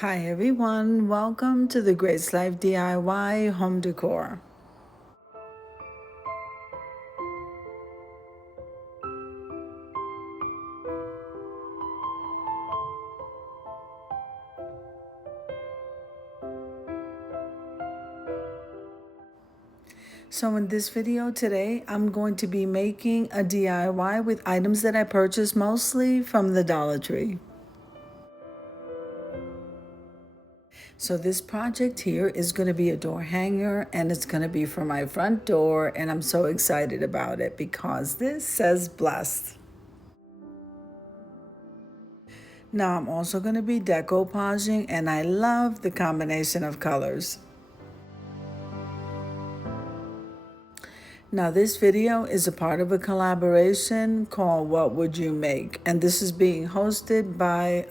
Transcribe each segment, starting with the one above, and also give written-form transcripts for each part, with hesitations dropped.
Hi everyone, welcome to the Grace Life DIY home decor. So in this video today, I'm going to be making a DIY with items that I purchased mostly from the Dollar Tree. So this project here is going to be a door hanger and it's going to be for my front door, and I'm so excited about it because this says blessed. Now I'm also going to be decoupaging, and I love the combination of colors. Now this video is a part of a collaboration called What Would You Make? And this is being hosted by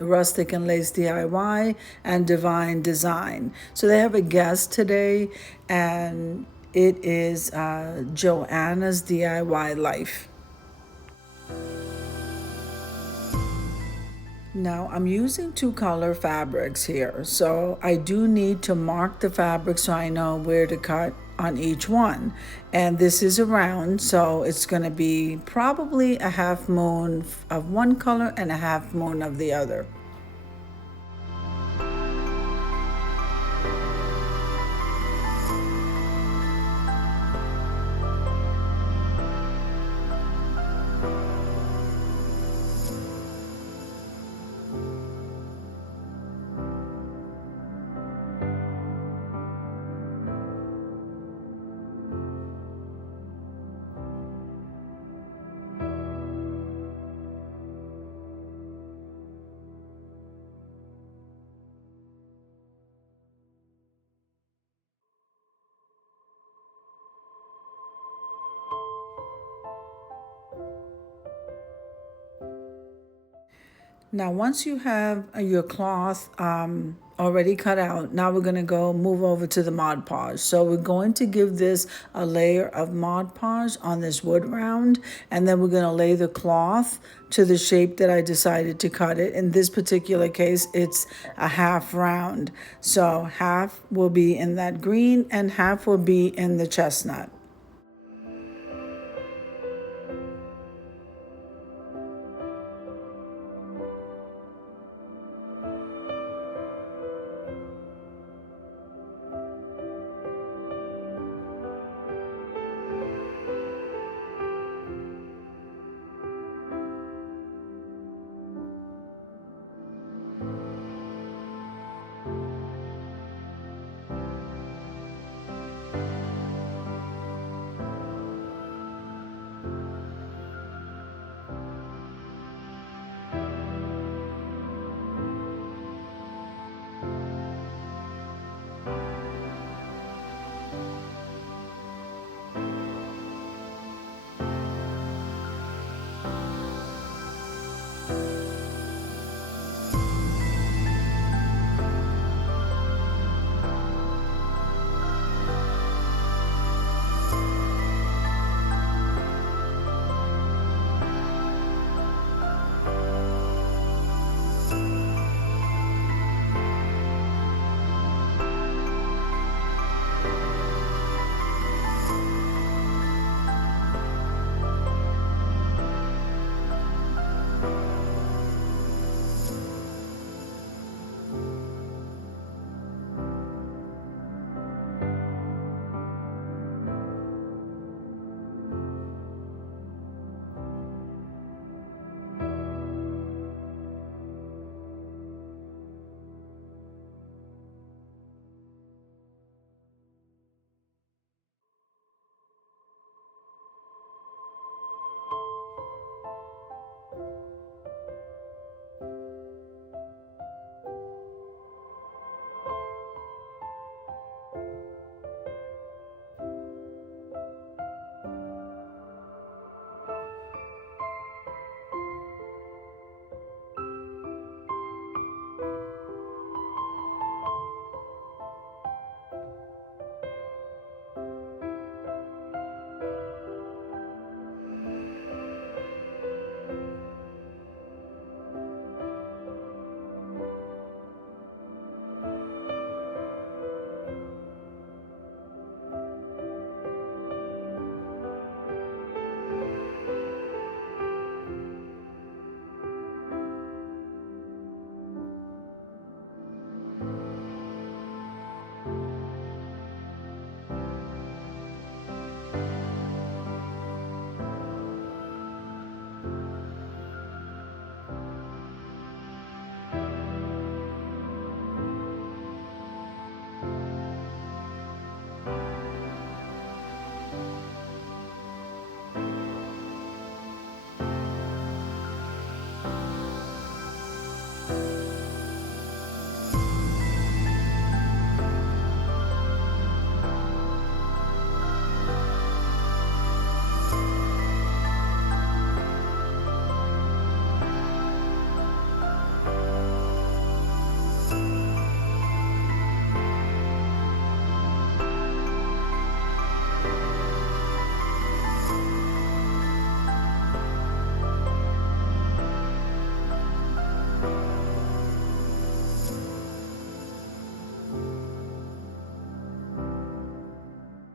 Rustic and Lace DIY and Divine Design. So they have a guest today, and it is Joanna's DIY Life. Now I'm using two color fabrics here, so I do need to mark the fabric so I know where to cut on each one. And this is a round, so it's going to be probably a half moon of one color and a half moon of the other. Now, once you have your cloth already cut out, now we're going to go move over to the Mod Podge. So we're going to give this a layer of Mod Podge on this wood round, and then we're going to lay the cloth to the shape that I decided to cut it. In this particular case, it's a half round. So half will be in that green and half will be in the chestnut.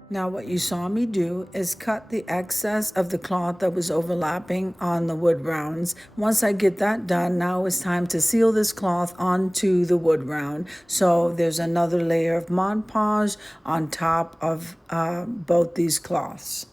Now what you saw me do is cut the excess of the cloth that was overlapping on the wood rounds. Once I get that done, now it's time to seal this cloth onto the wood round. So there's another layer of Mod Podge on top of both these cloths.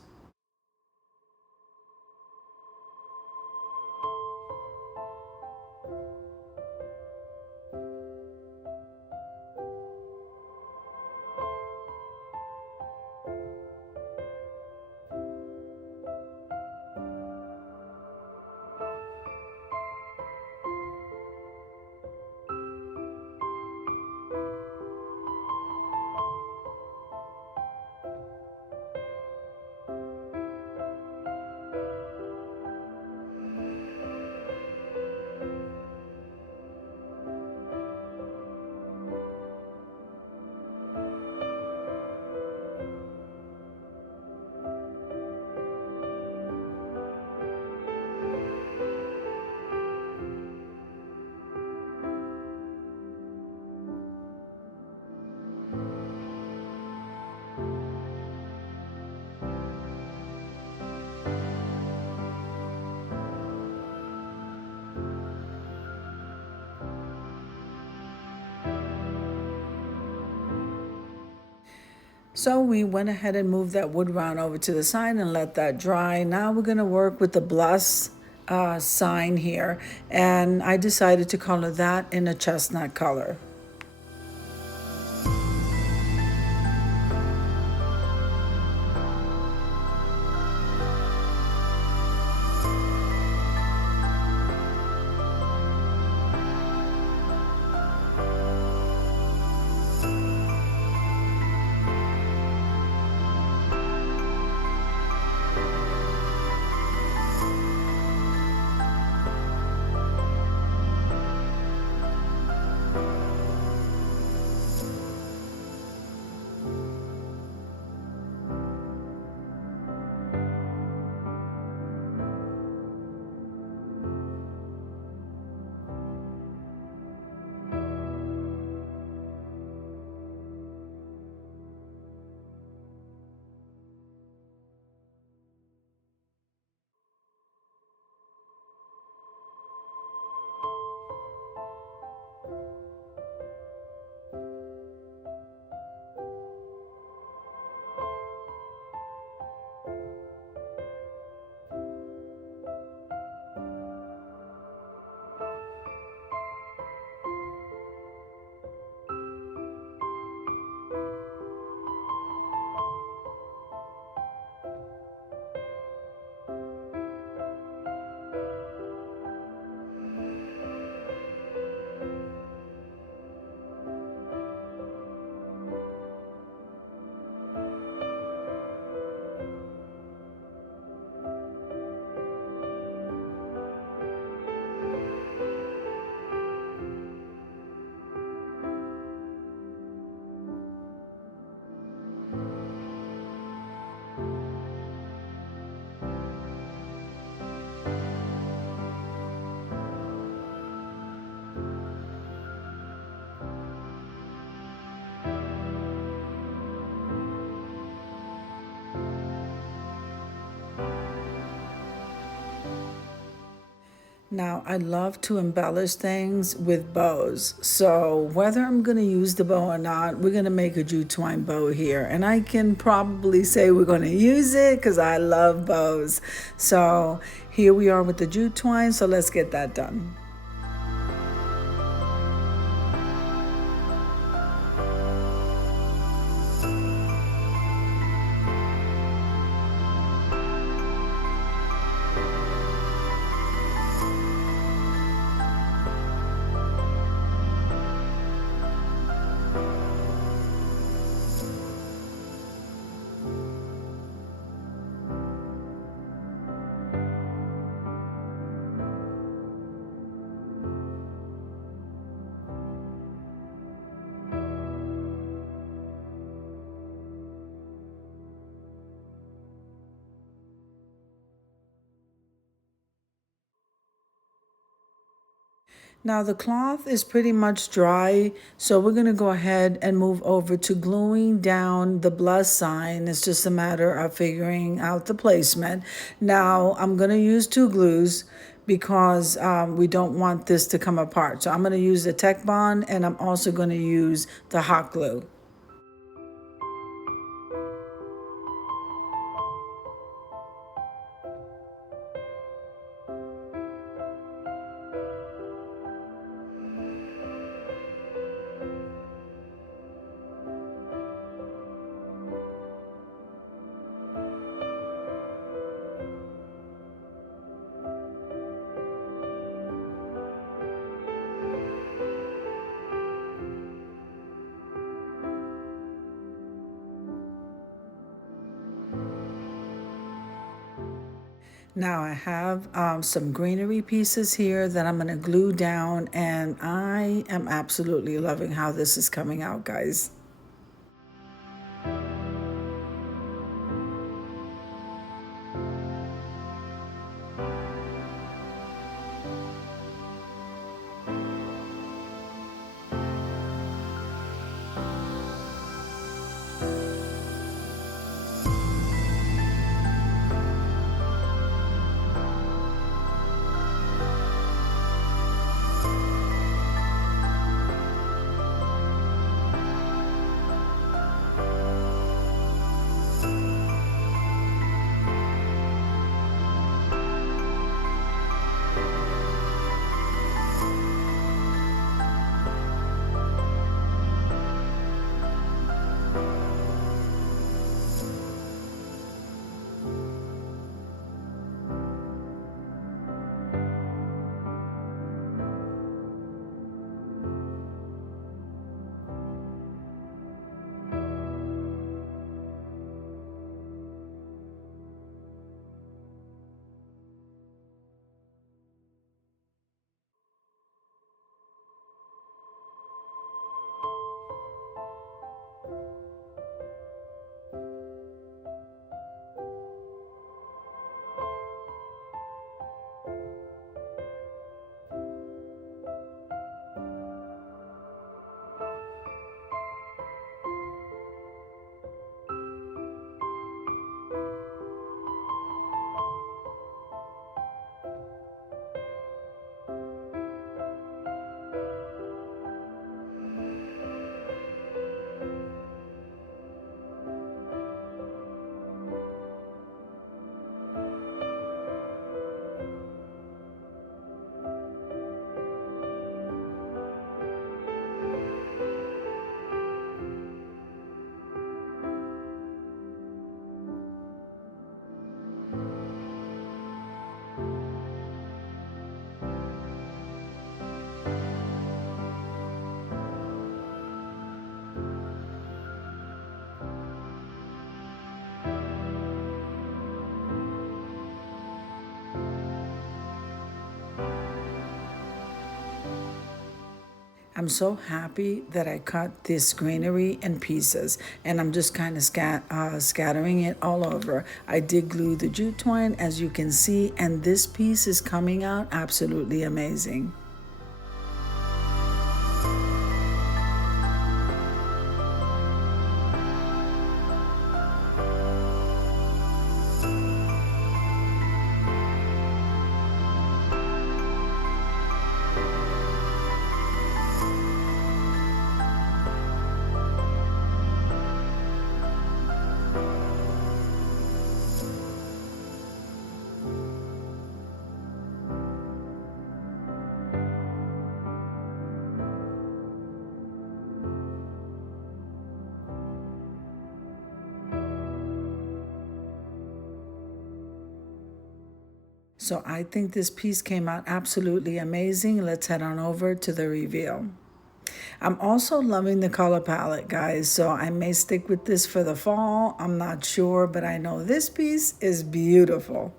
So we went ahead and moved that wood round over to the side and let that dry. Now we're going to work with the bless sign here. And I decided to color that in a chestnut color. Now, I love to embellish things with bows. So whether I'm going to use the bow or not, we're going to make a jute twine bow here. And I can probably say we're going to use it because I love bows. So here we are with the jute twine. So let's get that done. Now the cloth is pretty much dry, so we're going to go ahead and move over to gluing down the plus sign. It's just a matter of figuring out the placement. Now I'm going to use two glues because we don't want this to come apart. So I'm going to use the Tech Bond, and I'm also going to use the hot glue. Now I have some greenery pieces here that I'm going to glue down, and I am absolutely loving how this is coming out, guys. I'm so happy that I cut this greenery in pieces, and I'm just kind of scattering it all over. I did glue the jute twine, as you can see, and this piece is coming out absolutely amazing. So I think this piece came out absolutely amazing. Let's head on over to the reveal. I'm also loving the color palette, guys, so I may stick with this for the fall. I'm not sure, but I know this piece is beautiful.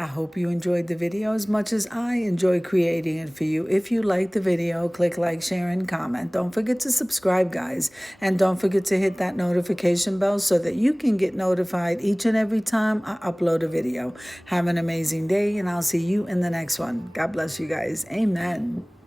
I hope you enjoyed the video as much as I enjoy creating it for you. If you like the video, click like, share, and comment. Don't forget to subscribe, guys. And don't forget to hit that notification bell so that you can get notified each and every time I upload a video. Have an amazing day, and I'll see you in the next one. God bless you guys. Amen.